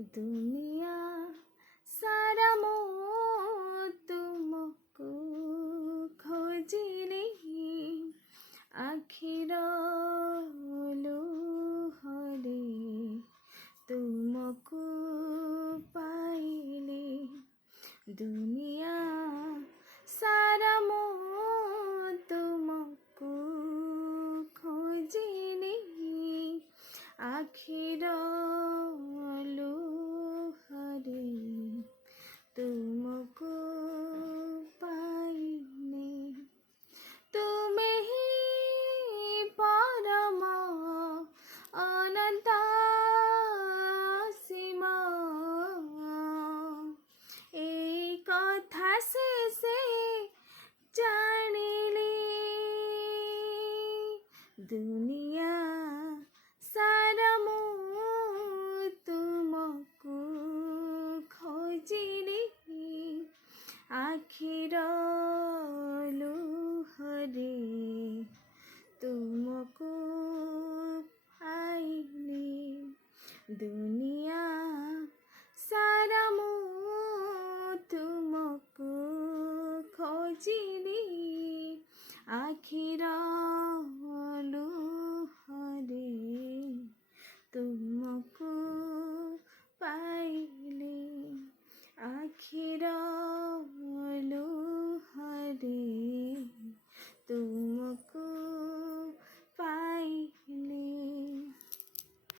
दुनिया सारा मो तुमको खोजिले आखिर लुहरे तुमको पाइले दुनिया सारा मो तुमको खोजिले आखिर लुहरे तुमको पाइले तुमे ही परम अनंत सीमा এই কথা শেষে জানিলে দুনিয়া সারা মো তুমকো খোঁজিলে আখির লুহরে तुमको पाइले दुनिया सारा मो तुमको खोजी